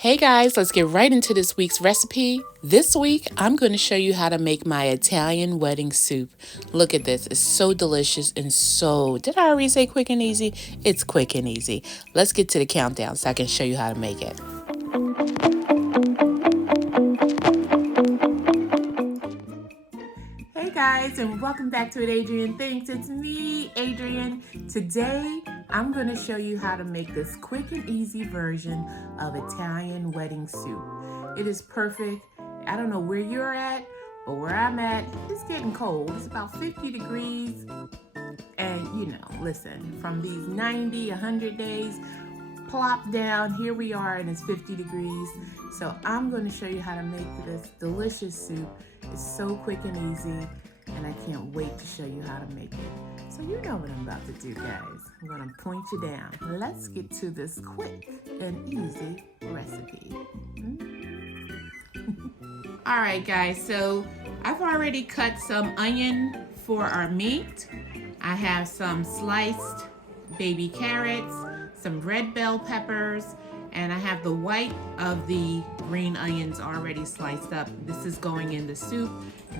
Hey guys, let's get right into this week's recipe. This week, I'm going to show you how to make my Italian wedding soup. Look at this. It's so delicious and did I already say quick and easy? It's quick and easy. Let's get to the countdown so I can show you how to make it. Hey guys, and welcome back to Adrianne Thinks. It's me, Adrianne. Today, I'm going to show you how to make this quick and easy version of Italian wedding soup. It is perfect. I don't know where you're at, but where I'm at, it's getting cold. It's about 50 degrees. And listen, from these 90, 100 days, plop down, here we are, and it's 50 degrees. So I'm going to show you how to make this delicious soup. It's so quick and easy, and I can't wait to show you how to make it. So you know what I'm about to do, guys. I'm going to point you down. Let's get to this quick and easy recipe. All right, guys, so I've already cut some onion for our meat. I have some sliced baby carrots, some red bell peppers, and I have the white of the green onions already sliced up. This is going in the soup.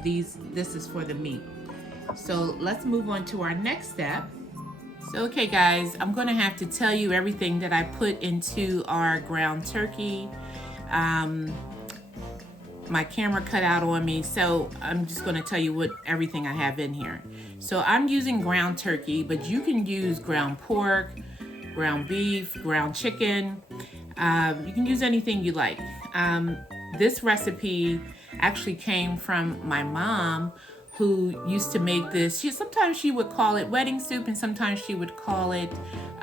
This is for the meat. So let's move on to our next step. So okay guys, I'm gonna have to tell you everything that I put into our ground turkey. My camera cut out on me, so I'm just going to tell you everything I have in here. So I'm using ground turkey, but you can use ground pork, ground beef, ground chicken. You can use anything you like. This recipe actually came from my mom, who used to make this. Sometimes she would call it wedding soup, and sometimes she would call it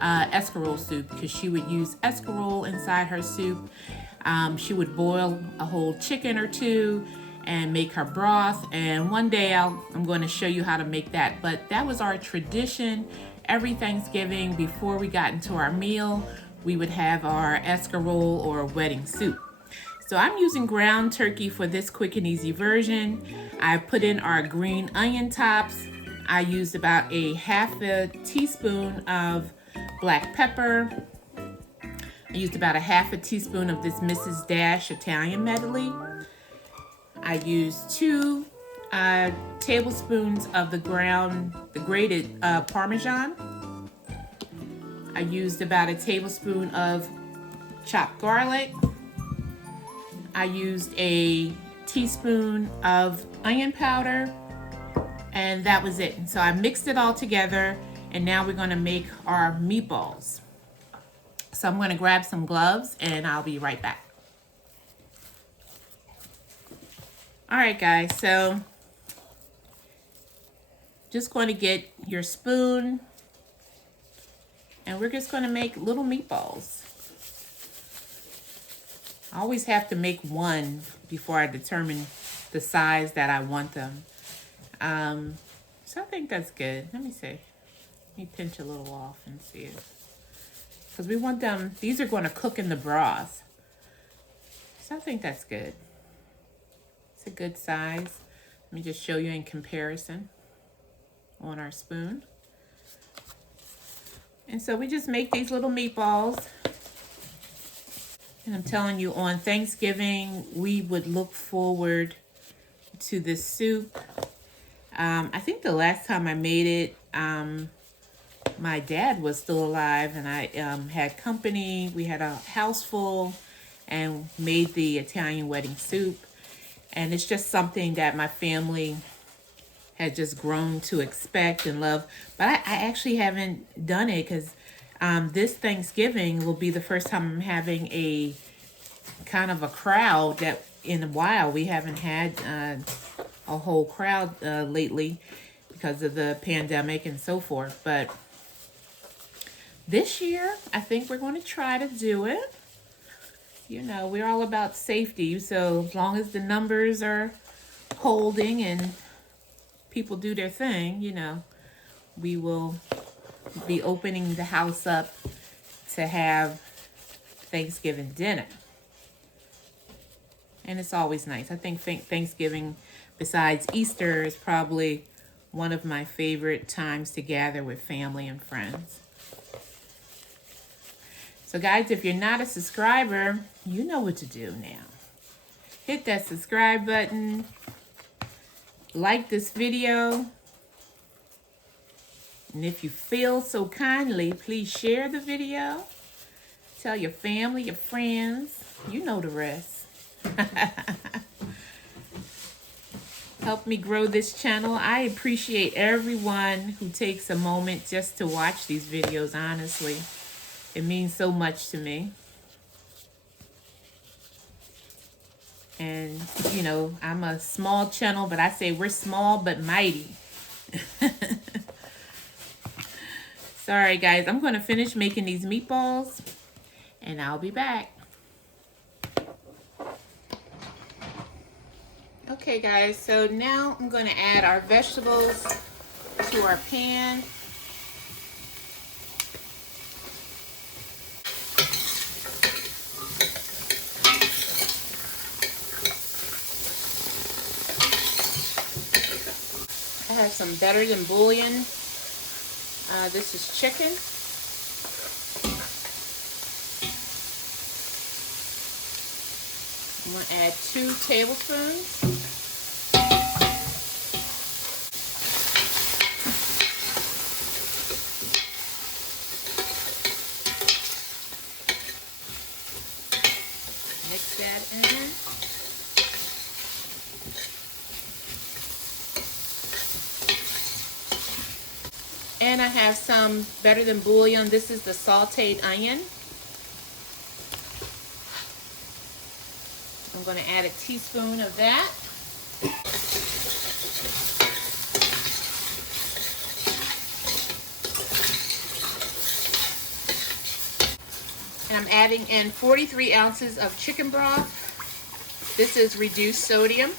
escarole soup, because she would use escarole inside her soup. She would boil a whole chicken or two and make her broth. And one day I'm going to show you how to make that. But that was our tradition. Every Thanksgiving, before we got into our meal, we would have our escarole or wedding soup. So I'm using ground turkey for this quick and easy version. I put in our green onion tops. I used about a half a teaspoon of black pepper. I used about a half a teaspoon of this Mrs. Dash Italian medley. I used 2 tablespoons of the grated Parmesan. I used about a tablespoon of chopped garlic. I used a teaspoon of onion powder, and that was it. And so I mixed it all together, and now we're going to make our meatballs. So I'm going to grab some gloves and I'll be right back. All right, guys, so just going to get your spoon, and we're just going to make little meatballs. I always have to make one before I determine the size that I want them. So I think that's good. Let me see. Let me pinch a little off and see it. Because we want them, these are going to cook in the broth. So I think that's good. It's a good size. Let me just show you in comparison on our spoon. And so we just make these little meatballs. And I'm telling you, on Thanksgiving, we would look forward to this soup. I think the last time I made it, my dad was still alive, and I had company. We had a house full and made the Italian wedding soup. And it's just something that my family had just grown to expect and love. But I actually haven't done it because this Thanksgiving will be the first time I'm having a kind of a crowd that in a while. We haven't had a whole crowd lately because of the pandemic and so forth. But this year, I think we're going to try to do it. You know, we're all about safety. So as long as the numbers are holding and people do their thing, we will be opening the house up to have Thanksgiving dinner. And it's always nice. I think Thanksgiving, besides Easter, is probably one of my favorite times to gather with family and friends. So guys, if you're not a subscriber, you know what to do now. Hit that subscribe button, like this video, and if you feel so kindly, please share the video. Tell your family, your friends, you know the rest. Help me grow this channel. I appreciate everyone who takes a moment just to watch these videos, honestly. It means so much to me. And, you know, I'm a small channel, but I say we're small but mighty. Sorry, guys. I'm going to finish making these meatballs, and I'll be back. Okay, guys. So now I'm going to add our vegetables to our pan. I have some better than bouillon. This is chicken. I'm going to add 2 tablespoons. Mix that in. And I have some better than bouillon. This is the sauteed onion. I'm going to add a teaspoon of that. And I'm adding in 43 ounces of chicken broth. This is reduced sodium.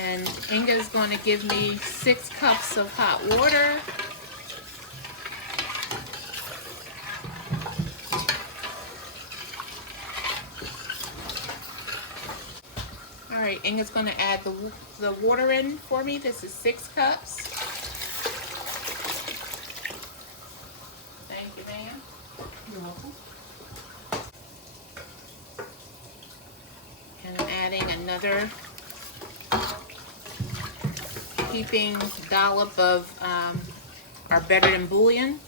And Inga is going to give me 6 cups of hot water. All right, Inga's going to add the water in for me. This is 6 cups. Thank you, ma'am. You're welcome. And I'm adding another heaping dollop of our better than bouillon.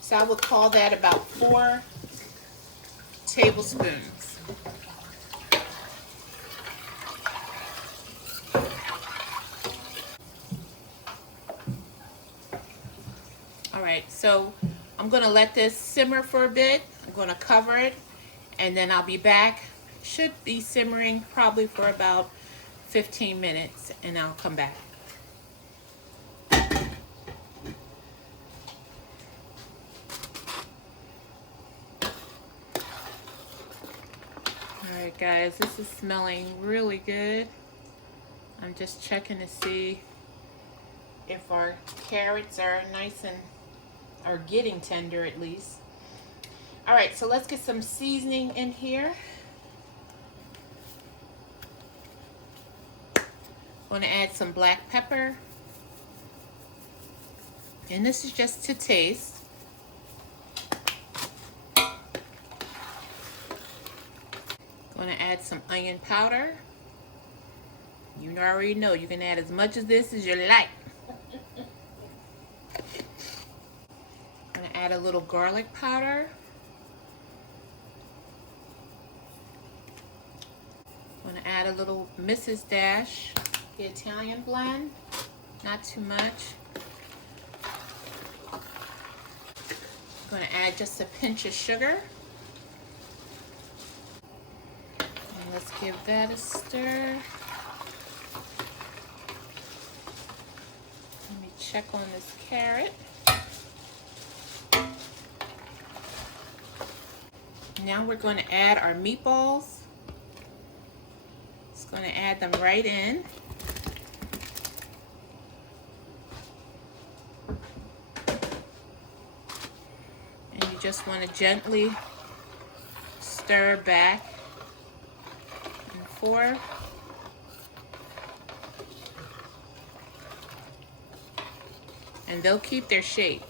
So I would call that about 4 tablespoons. All right, so I'm going to let this simmer for a bit. I'm going to cover it, and then I'll be back. Should be simmering probably for about 15 minutes, and I'll come back. Alright guys, this is smelling really good. I'm just checking to see if our carrots are nice and are getting tender at least. Alright, so let's get some seasoning in here. I'm going to add some black pepper. And this is just to taste. Going to add some onion powder. You already know you can add as much of this as you like. Going to add a little garlic powder. Going to add a little Mrs. Dash, the Italian blend, not too much. Going to add just a pinch of sugar. And let's give that a stir. Let me check on this carrot. Now we're going to add our meatballs. Just going to add them right in. And you just want to gently stir back before. And they'll keep their shape.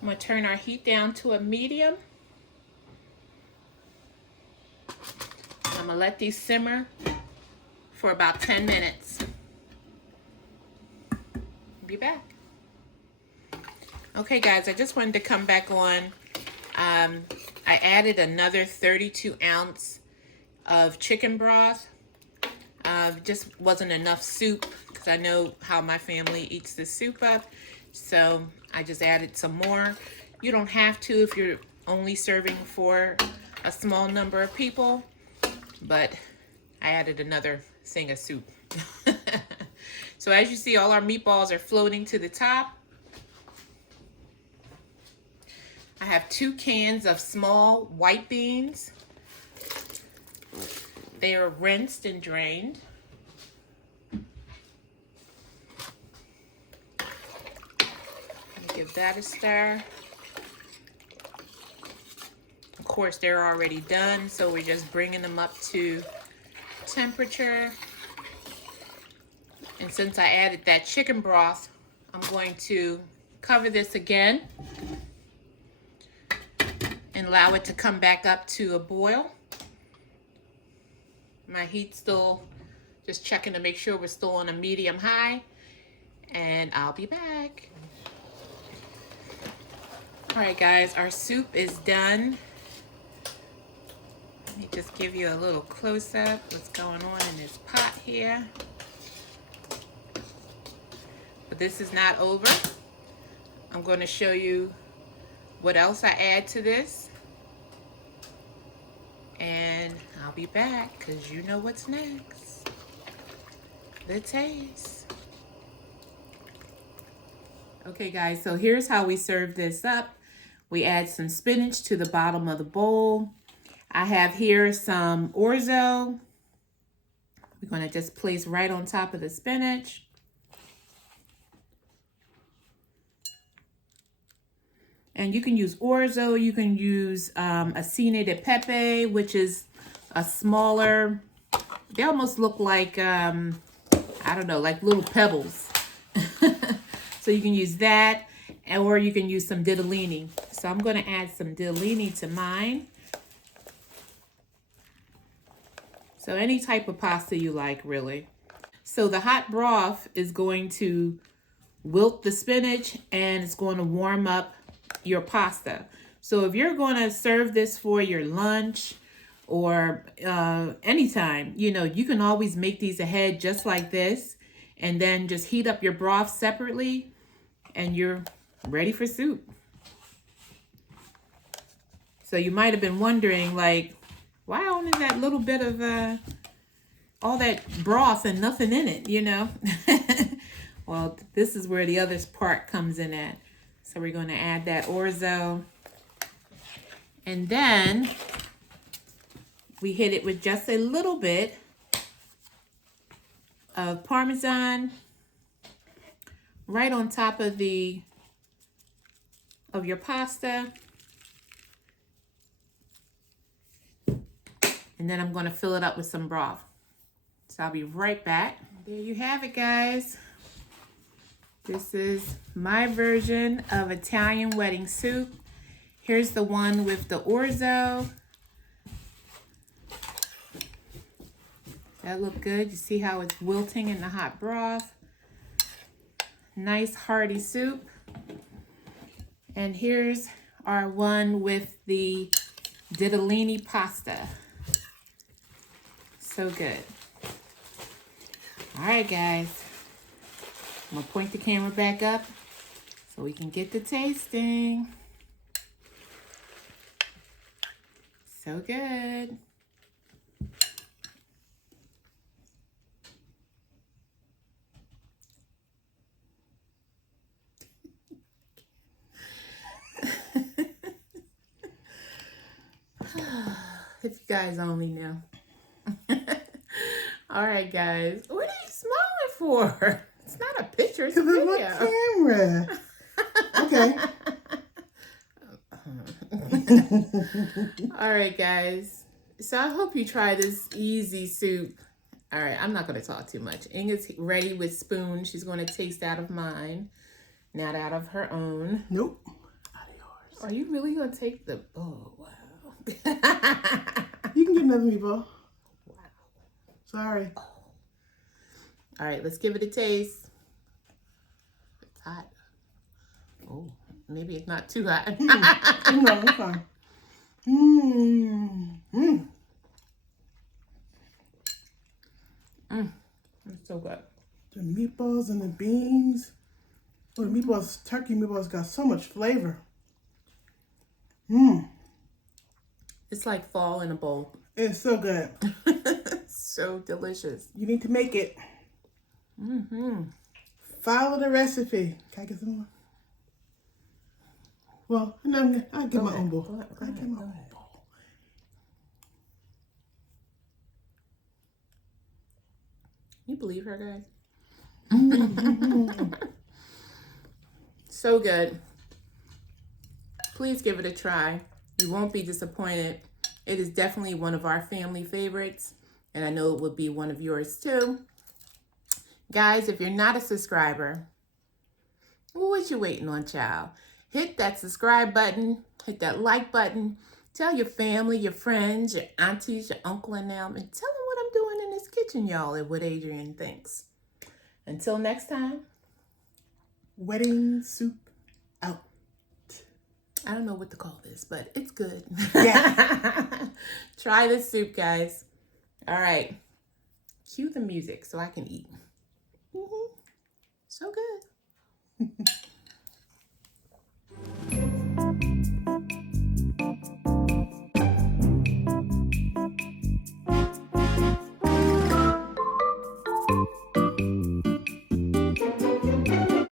I'm going to turn our heat down to a medium. I'm going to let these simmer for about 10 minutes. Be back. Okay guys, I just wanted to come back on. I added another 32 ounce of chicken broth. Just wasn't enough soup because I know how my family eats the soup up. So I just added some more. You don't have to if you're only serving for a small number of people, but I added another thing of soup. So as you see, all our meatballs are floating to the top. I have 2 cans of small white beans. They are rinsed and drained. Give that a stir. Of course, they're already done, so we're just bringing them up to temperature. And since I added that chicken broth, I'm going to cover this again and allow it to come back up to a boil. My heat's still, just checking to make sure we're still on a medium high, and I'll be back. All right guys, our soup is done. Let me just give you a little close-up what's going on in this pot here. But this is not over. I'm going to show you what else I add to this. And I'll be back because you know what's next. The taste. Okay guys, so here's how we serve this up. We add some spinach to the bottom of the bowl. I have here some orzo. We're going to just place right on top of the spinach. And you can use orzo, you can use acine de pepe, which is a smaller, they almost look like, I don't know, like little pebbles. So you can use that, or you can use some ditalini. So I'm going to add some ditalini to mine. So any type of pasta you like, really. So the hot broth is going to wilt the spinach and it's going to warm up your pasta. So if you're going to serve this for your lunch or anytime, you know, you can always make these ahead just like this and then just heat up your broth separately and you're ready for soup. So you might have been wondering, like, why only that little bit of all that broth and nothing in it, you know? Well, this is where the other part comes in at. So we're going to add that orzo. And then we hit it with just a little bit of Parmesan right on top of your pasta. And then I'm going to fill it up with some broth. So I'll be right back. There you have it, guys. This is my version of Italian wedding soup. Here's the one with the orzo. That looked good. You see how it's wilting in the hot broth. Nice hearty soup. And here's our one with the ditalini pasta. So good. All right, guys. I'm going to point the camera back up so we can get the tasting. So good. If you guys only knew. All right, guys. What are you smiling for? It's not a picture, it's a Because video. it's my camera. Okay. All right, guys. So I hope you try this easy soup. All right, I'm not going to talk too much. Inga's ready with spoon. She's going to taste out of mine, not out of her own. Nope. Out of yours. Are you really going to take the... Oh, wow. You can get another meatball. Wow. Sorry. Oh. All right, let's give it a taste. It's hot. Oh, maybe it's not too hot. No, it's fine. It's so good. The meatballs and the beans. Oh, the meatballs, turkey meatballs got so much flavor. It's like fall in a bowl. It's so good. So delicious. You need to make it. Follow the recipe. Can I get some more? Well, no, I'll get my own bowl. I'll get my own bowl. You believe her, guys? So good. Please give it a try. You won't be disappointed. It is definitely one of our family favorites, and I know it would be one of yours too. Guys, if you're not a subscriber, what you waiting on, child? Hit that subscribe button, hit that like button, tell your family, your friends, your aunties, your uncle and them, and tell them what I'm doing in this kitchen, y'all, and what Adrianne thinks. Until next time. Wedding soup out. I don't know what to call this, but it's good. Yeah. Try this soup, guys. All right. Cue the music so I can eat. So good.